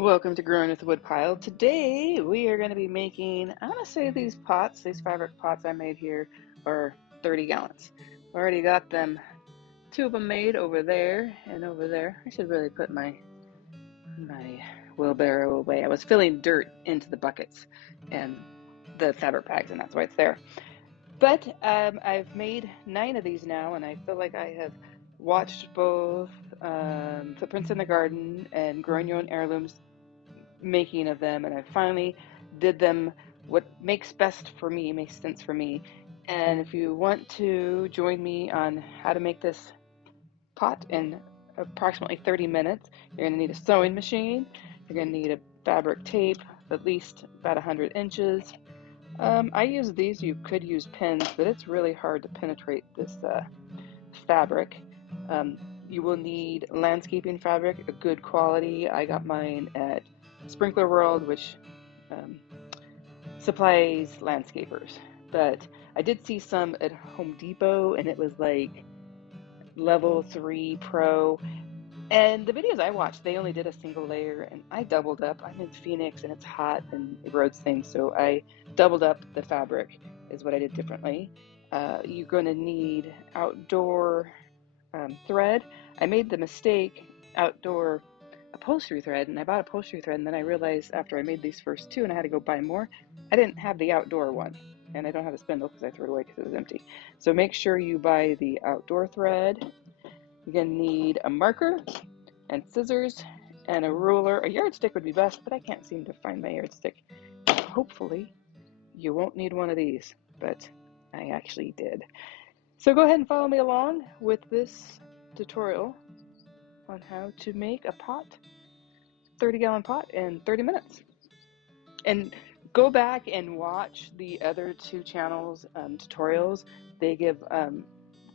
Welcome to Growing with Woodpile. Today we are going to be making, I want to say these pots, these fabric pots I made here are 30 gallons. I already got them, two of them made over there and over there. I should really put my wheelbarrow away. I was filling dirt into the buckets and the fabric bags, and that's why it's there. But I've made 9 of these now, and I feel like I have watched both Footprints in the Garden and Growing Your Own Heirlooms making of them, and I finally did them what makes best for me, makes sense for me. And if you want to join me on how to make this pot in approximately 30 minutes, you're going to need a sewing machine, you're going to need a fabric tape, at least about 100 inches. I use these. You could use pins, but it's really hard to penetrate this fabric. You will need landscaping fabric, a good quality. I got mine at Sprinkler World, which supplies landscapers, but I did see some at Home Depot, and it was like level 3 pro. And the videos I watched, they only did a single layer, and I doubled up. I'm in Phoenix and it's hot and it erodes things, so I doubled up the fabric is what I did differently. You're going to need outdoor thread. I made the mistake outdoor upholstery thread, and I bought upholstery thread, and then I realized after I made these first 2 and I had to go buy more, I didn't have the outdoor one, and I don't have a spindle because I threw it away because it was empty. So make sure you buy the outdoor thread. You're going to need a marker and scissors and a ruler. A yardstick would be best, but I can't seem to find my yardstick. Hopefully you won't need one of these, but I actually did. So go ahead and follow me along with this tutorial on how to make a pot, 30-gallon pot in 30 minutes. And go back and watch the other 2 channels tutorials. They give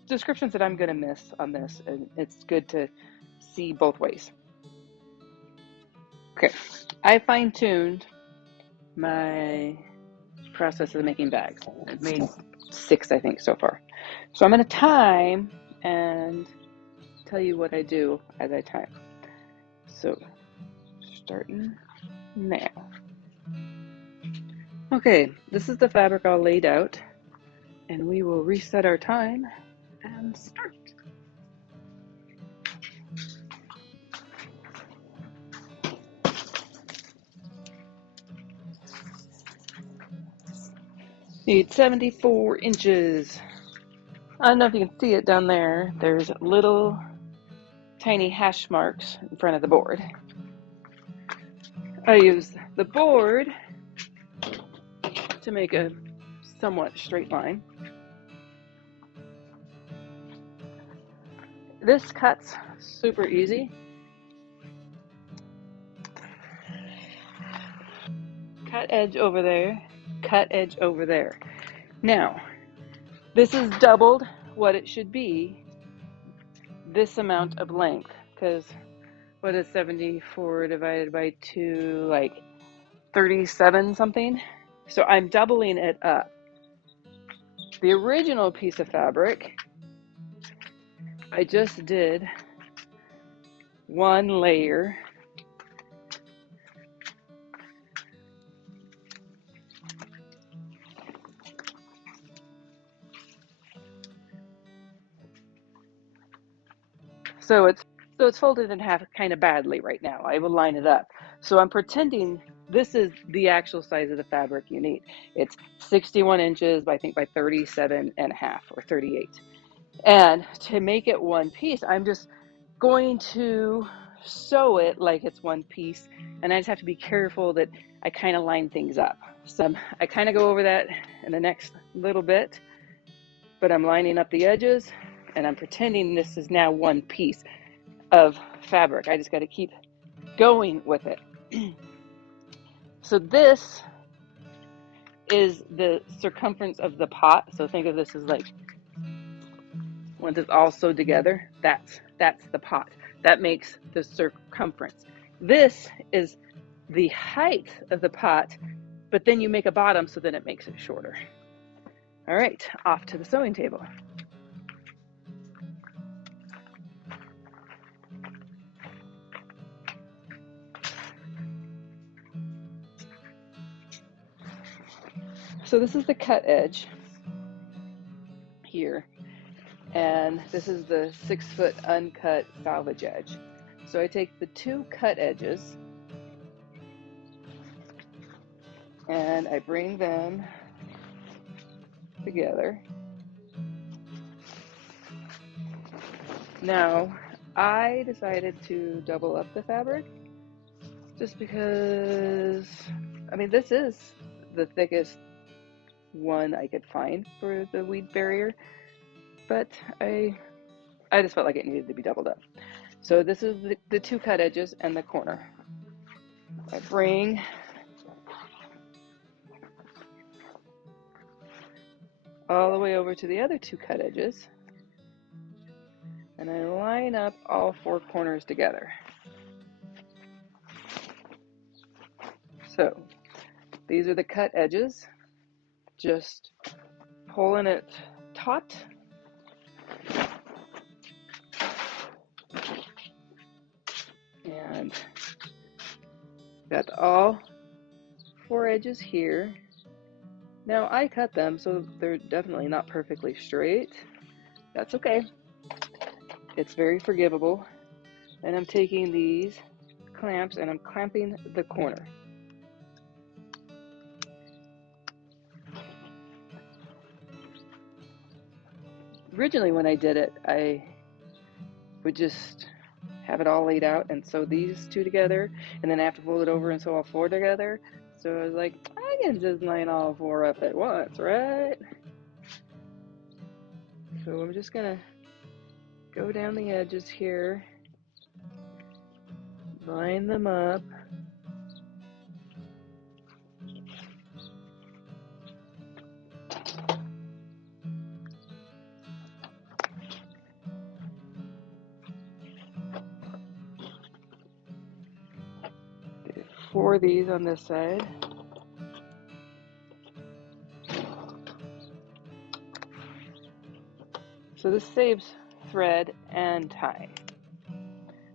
descriptions that I'm going to miss on this, and it's good to see both ways. Okay, I fine-tuned my process of making bags. I've made 6, I think, so far. So I'm going to time and tell you what I do as I time. So starting now. Okay, this is the fabric all laid out, and we will reset our time and start. Need 74 inches. I don't know if you can see it down there. There's little tiny hash marks in front of the board. I use the board to make a somewhat straight line. This cuts super easy. Cut edge over there, cut edge over there. Now, this is doubled what it should be, this amount of length, because what is 74 divided by 2, like 37 something? So I'm doubling it up. The original piece of fabric, I just did 1 layer. So it's folded in half kind of badly right now. I will line it up. So I'm pretending this is the actual size of the fabric you need. It's 61 inches, I think by 37 and a half or 38. And to make it one piece, I'm just going to sew it like it's one piece. And I just have to be careful that I kind of line things up. So I kind of go over that in the next little bit, but I'm lining up the edges and I'm pretending this is now one piece of fabric. I just got to keep going with it. So this is the circumference of the pot. So think of this as like, once it's all sewed together, that's the pot. That makes the circumference. This is the height of the pot, but then you make a bottom so then it makes it shorter. All right, off to the sewing table. So this is the cut edge here, and this is the 6-foot uncut salvage edge. So I take the 2 cut edges and I bring them together. Now, I decided to double up the fabric just because, I mean, this is the thickest one I could find for the weed barrier, but I just felt like it needed to be doubled up. So this is the 2 cut edges and the corner. I bring all the way over to the other 2 cut edges, and I line up all 4 corners together. So these are the cut edges, just pulling it taut. And got all 4 edges here. Now I cut them, so they're definitely not perfectly straight. That's okay. It's very forgivable. And I'm taking these clamps and I'm clamping the corner. Originally when I did it, I would just have it all laid out and sew these 2 together, and then I have to fold it over and sew all 4 together. So I was like, I can just line all 4 up at once, right? So I'm just gonna go down the edges here, line them up. Do 4 of these on this side. So this saves thread and time.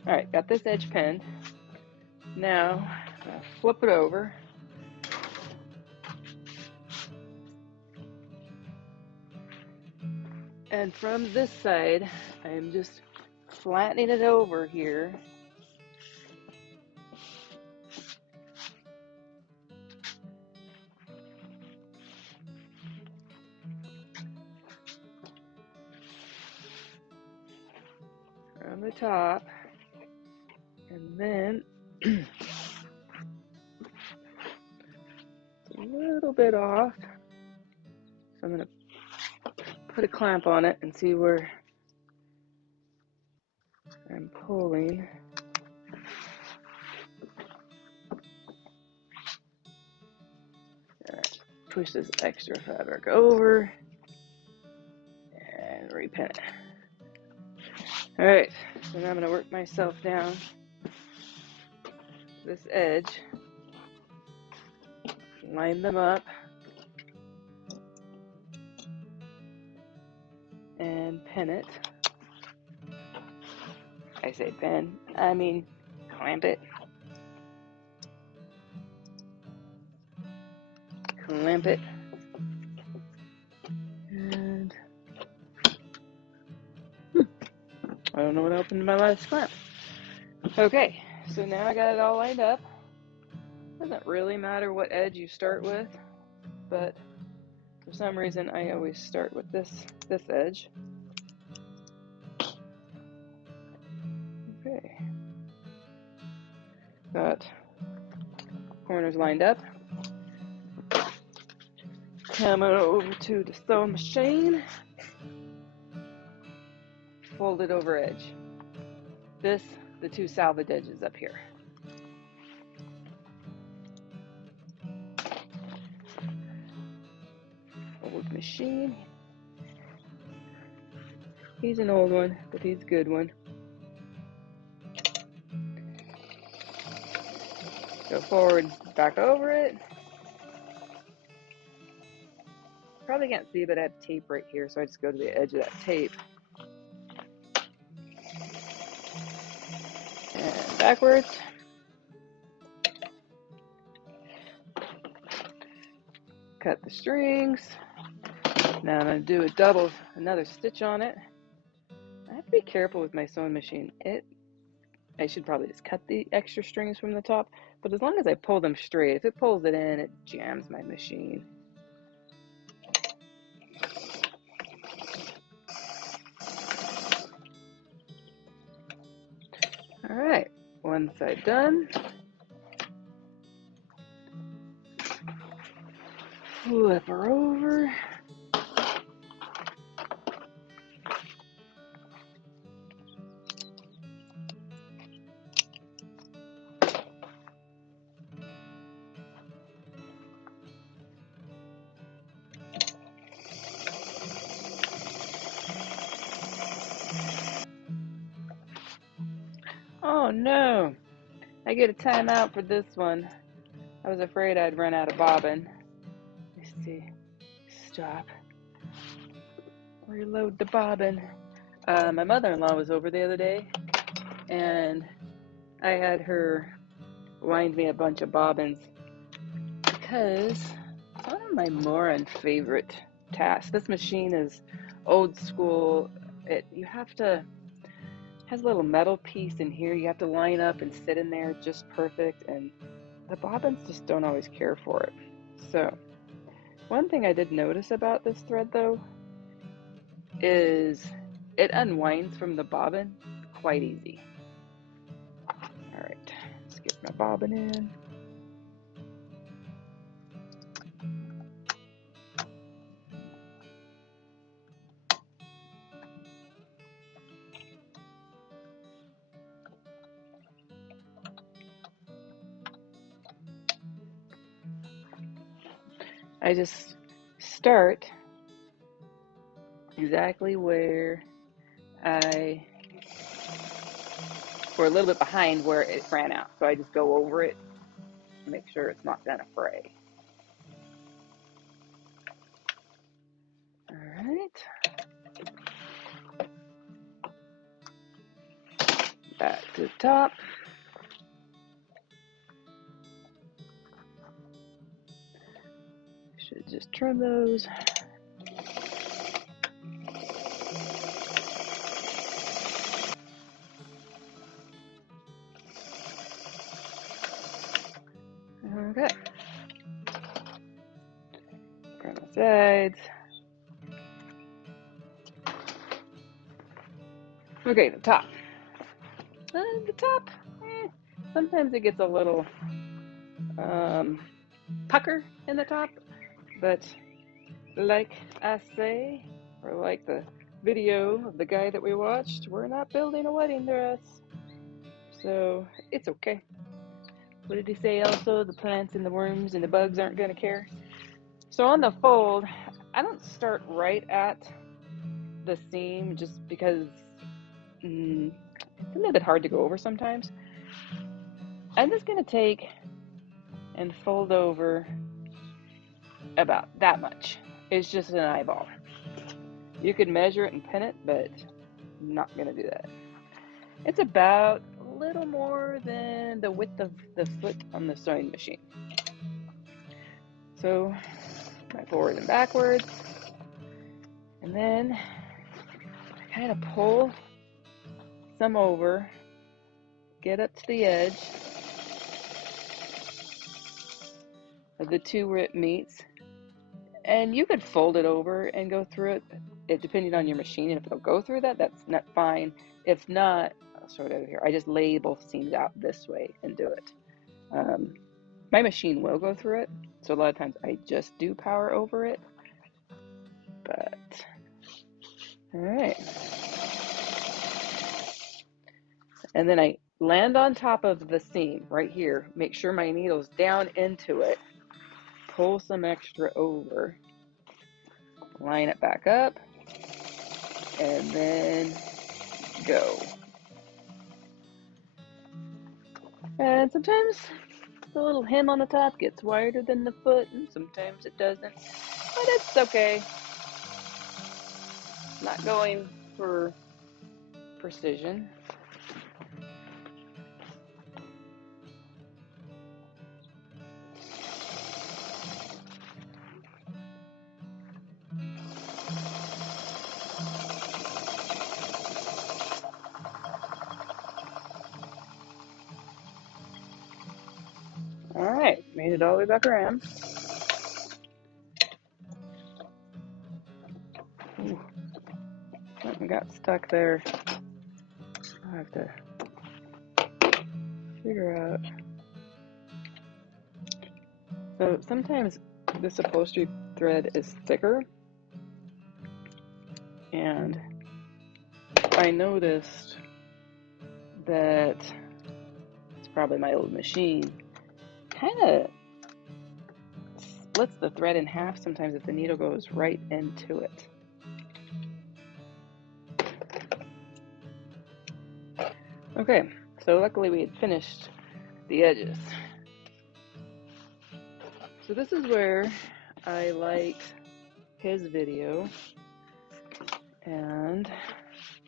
All right, got this edge pinned. Now, I'll flip it over. And from this side, I'm just flattening it over here. From the top. And then it's a little bit off. So I'm going to put a clamp on it and see where I'm pulling. Push this extra fabric over and repin it. All right, so now I'm going to work myself down this edge, line them up, and pin it. I say pin, I mean clamp it. Clamp it. And I don't know what happened to my last clamp. Okay, so now I got it all lined up. Doesn't really matter what edge you start with, but for some reason I always start with this edge. Okay. Got corners lined up. Coming over to the sewing machine. Folded over edge. The 2 salvage edges up here. Old machine. He's an old one, but he's a good one. Go forward, back over it. Probably can't see, but I have tape right here, so I just go to the edge of that tape. And backwards. cut the strings. Now I'm going to do another stitch on it. I have to be careful with my sewing machine. I should probably just cut the extra strings from the top, but as long as I pull them straight, if it pulls it in, it jams my machine. All right, one side done. Flip her over. Oh no, I get a timeout for this one. I was afraid I'd run out of bobbin. Let's see, stop, reload the bobbin. My mother-in-law was over the other day, and I had her wind me a bunch of bobbins because it's one of my more unfavorite tasks. This machine is old school. Has a little metal piece in here. You have to line up and sit in there just perfect, and the bobbins just don't always care for it. So one thing I did notice about this thread though is it unwinds from the bobbin quite easy. All right, let's get my bobbin in. I just start exactly where or a little bit behind where it ran out. So I just go over it, make sure it's not gonna fray. All right. Back to the top. Should just trim those. Okay. Trim the sides. Okay, the top. Sometimes it gets a little pucker in the top, but like I say, or like the video of the guy that we watched, we're not building a wedding dress, so it's okay. What did he say also? The plants and the worms and the bugs aren't going to care. So on the fold, I don't start right at the seam just because it's a little bit hard to go over sometimes. I'm just going to take and fold over about that much. It's just an eyeball. You could measure it and pin it, but I'm not going to do that. It's about a little more than the width of the foot on the sewing machine. So my forward and backwards, and then I kind of pull some over, get up to the edge of the two where it meets, and you could fold it over and go through it depending on your machine, and if it'll go through that, that's not fine. If not, I'll show it over here. I just lay both seams out this way and do it. My machine will go through it, so a lot of times I just do power over it, but all right. And then I land on top of the seam right here, make sure my needle's down into it, pull some extra over, line it back up, and then go. And sometimes the little hem on the top gets wider than the foot, and sometimes it doesn't, but it's okay. Not going for precision. it all the way back around. Ooh, something got stuck there. I'll have to figure out. So sometimes this upholstery thread is thicker, and I noticed that it's probably my old machine kind of splits the thread in half sometimes if the needle goes right into it. Okay, so luckily we had finished the edges. So this is where I liked his video, and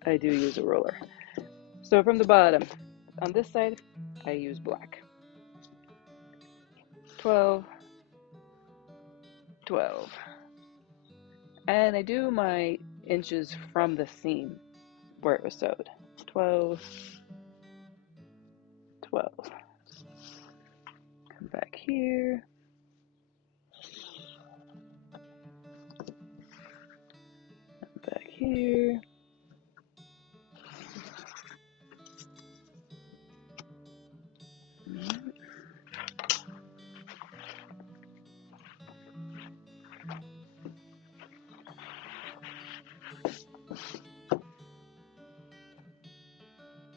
I do use a roller. So from the bottom, on this side, I use black. 12, 12. And I do my inches from the seam where it was sewed. 12, 12. Come back here. Come back here.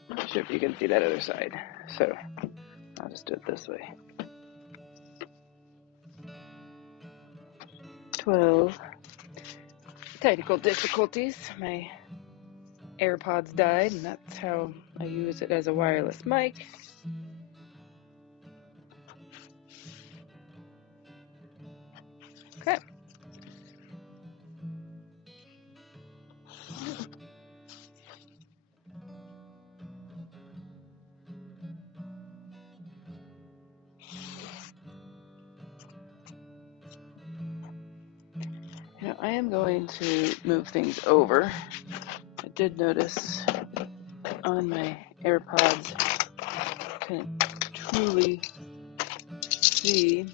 Not sure if you can see that other side, so I'll just do it this way. 12. Technical difficulties. My AirPods died, and that's how I use it as a wireless mic. Okay. Now I am going to move things over. I did notice on my AirPods, I couldn't truly see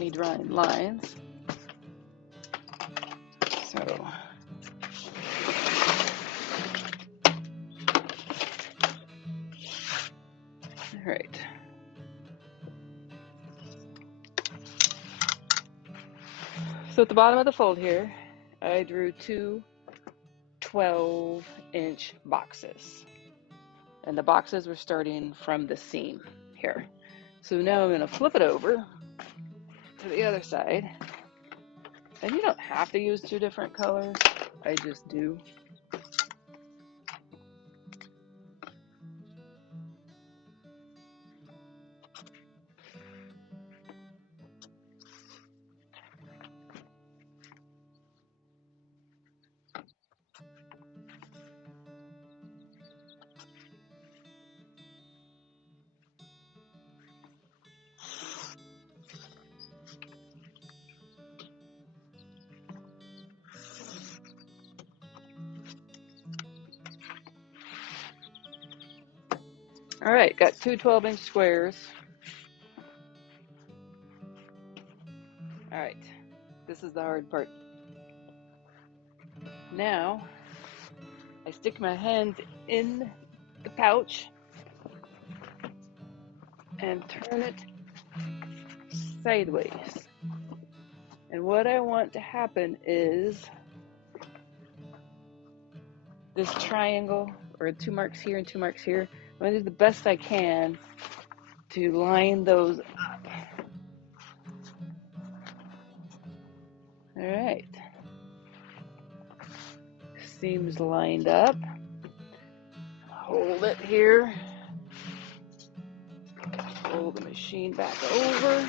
me drawing lines. So all right. So at the bottom of the fold here, I drew two 12-inch boxes. And the boxes were starting from the seam here. So now I'm going to flip it over to the other side. And you don't have to use two different colors. I just do. All right, got two 12-inch squares. All right, this is the hard part. Now, I stick my hands in the pouch and turn it sideways. And what I want to happen is this triangle, or 2 marks here and 2 marks here, I'm going to do the best I can to line those up. All right. Seams lined up. Hold it here. Fold the machine back over.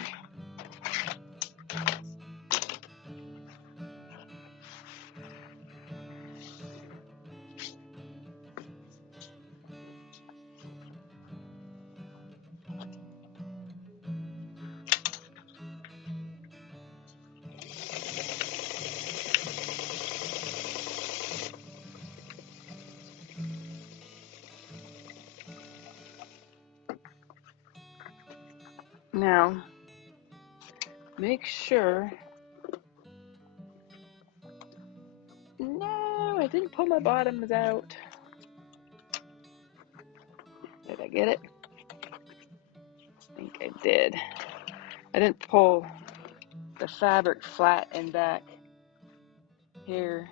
Now, make sure, no, I didn't pull my bottoms out. Did I get it? I think I did. I didn't pull the fabric flat and back here.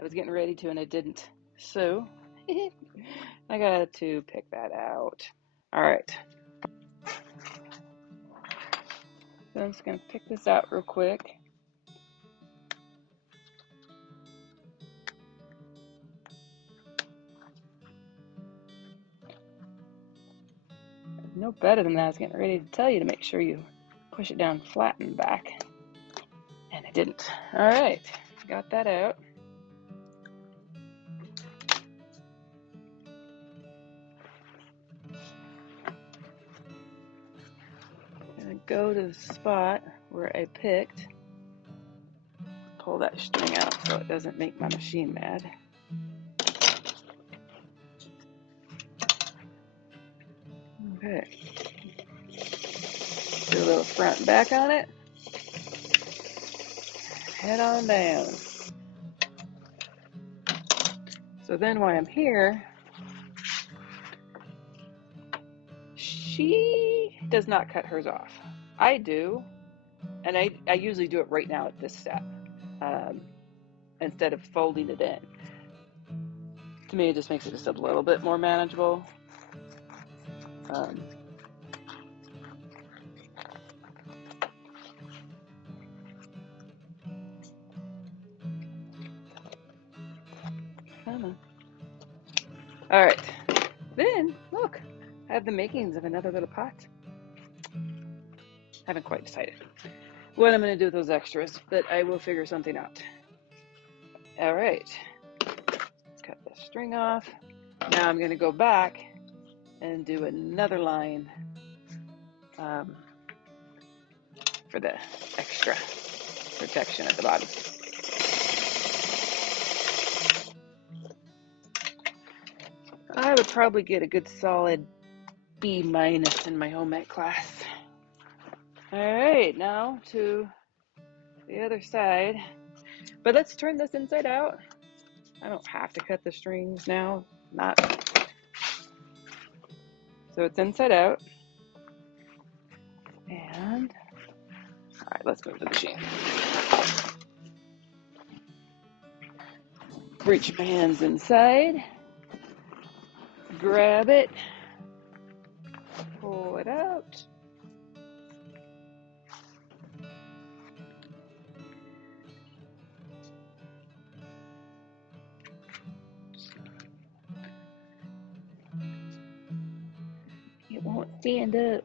I was getting ready to and I didn't. So, I got to pick that out. All right. So I'm just going to pick this out real quick. No better than that. I was getting ready to tell you to make sure you push it down flat and back. And I didn't. All right. Got that out. I'm going to go to the spot where I picked. Pull that string out so it doesn't make my machine mad. Okay. Do a little front and back on it. Head on down. So then while I'm here, she does not cut hers off. I do, and I usually do it right now at this step, instead of folding it in. To me, it just makes it just a little bit more manageable. All right, then look, I have the makings of another little pot. Haven't quite decided what I'm going to do with those extras, but I will figure something out. All right, let's cut the string off. Now I'm going to go back and do another line for the extra protection at the bottom. I would probably get a good solid B- in my home ec class. All right, now to the other side. But let's turn this inside out. I don't have to cut the strings now. So it's inside out. And, all right, let's move the machine. Reach my hands inside. Grab it. Pull it out. It won't stand up.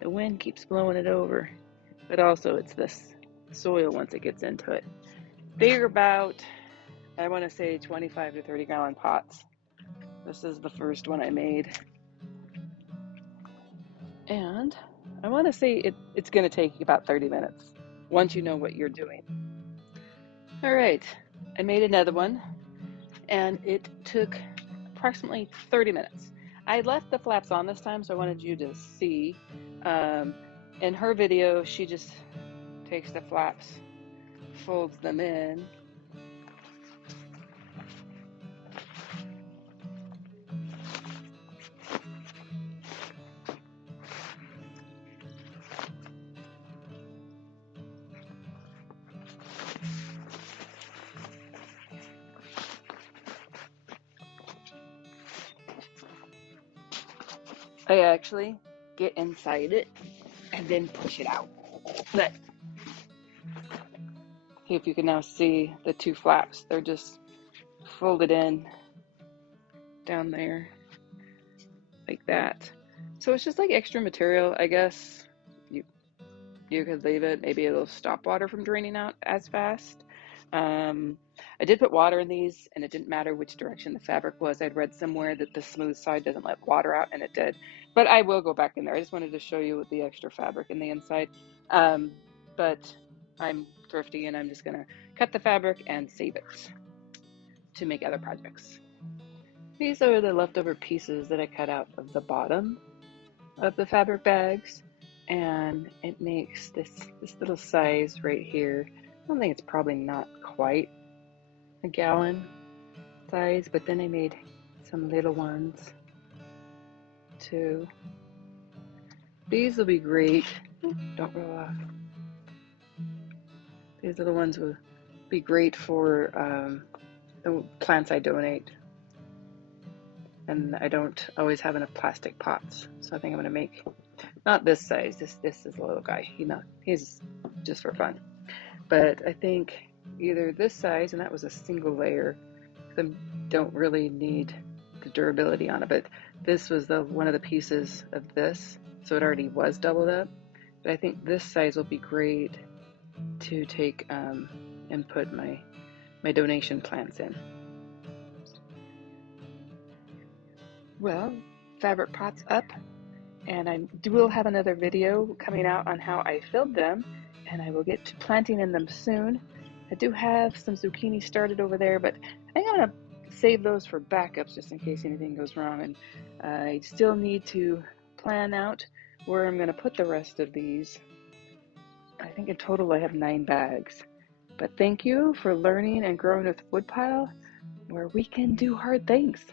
The wind keeps blowing it over. But also it's this soil once it gets into it. They're about, I want to say 25 to 30 gallon pots. This is the first one I made. And I want to say it's going to take about 30 minutes once you know what you're doing. All right, I made another one and it took approximately 30 minutes. I left the flaps on this time, so I wanted you to see. In her video, she just takes the flaps, folds them in. I actually get inside it and then push it out. But if you can now see the two flaps, they're just folded in down there like that. So it's just like extra material, I guess. You could leave it. Maybe it'll stop water from draining out as fast. I did put water in these, and it didn't matter which direction the fabric was. I'd read somewhere that the smooth side doesn't let water out, and it did. But I will go back in there. I just wanted to show you the extra fabric in the inside. But I'm thrifty, and I'm just going to cut the fabric and save it to make other projects. These are the leftover pieces that I cut out of the bottom of the fabric bags. and it makes this little size right here. I don't think it's probably not quite a gallon size, but then I made some little ones too. These will be great. Don't roll off. These little ones will be great for the plants I donate. And I don't always have enough plastic pots, so I think I'm gonna make not this size. This is a little guy. He's just for fun. But I think either this size, and that was a single layer, because I don't really need the durability on it. But this was one of the pieces of this, so it already was doubled up. But I think this size will be great to take and put my donation plants in. Well, fabric pots up, and I will have another video coming out on how I filled them, and I will get to planting in them soon. I do have some zucchini started over there, but I think I'm gonna save those for backups just in case anything goes wrong. And I still need to plan out where I'm gonna put the rest of these. I think in total I have 9 bags. But thank you for learning and growing with Woodpile, where we can do hard things.